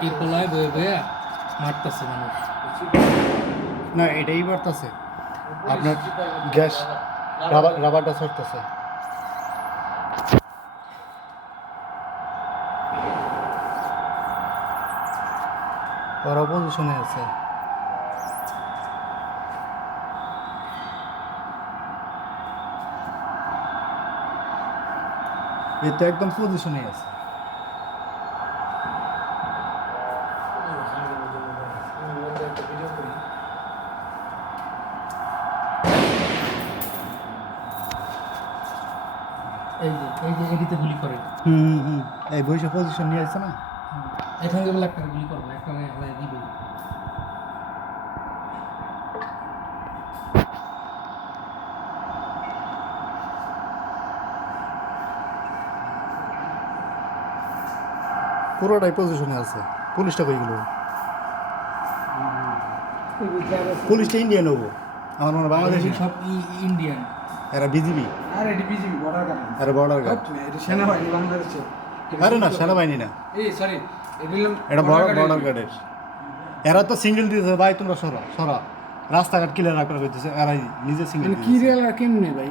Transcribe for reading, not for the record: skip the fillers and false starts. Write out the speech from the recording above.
পিপলায় বয়ে বয়ে মারতেছে মানুষ। না এটাই বাড়তেছে আপনার গ্যাস রাবারটা ছড়তেছে। ওরা পজিশনে আছে। এটা একদম পজিশনে আছে। এই যে এদিকে গুলি করে। এই বইসে পজিশন নিয়ে আসছে না। এখান থেকে বলে একটা গুলি করবে, একটা হেলায় দিবে। পুরোটাই পজিশনে আছে। পুলিশটা কই গেল? পুলিশটা ইন্ডিয়ান হবো, আমার মনে হয় বাংলাদেশি না। সব ইন্ডিয়ান। এরা বিজিবি। আর এটি বিজিবি বর্ডার গার্ড। এরা বর্ডার গার্ড। এটি সেনাবাহিনী বাংলাদেশে। আরে না, সেনাবাহিনী না, এই সরি এটা বর্ডার গার্ডের। এরা তো সিঙ্গেল দিতেছে ভাই, তোমরা সরা সরা, রাস্তাঘাট ক্লিয়ার রাখতে কইতেছে, এরাই নিজে সিঙ্গেল কি রেল আর কেমনে ভাই?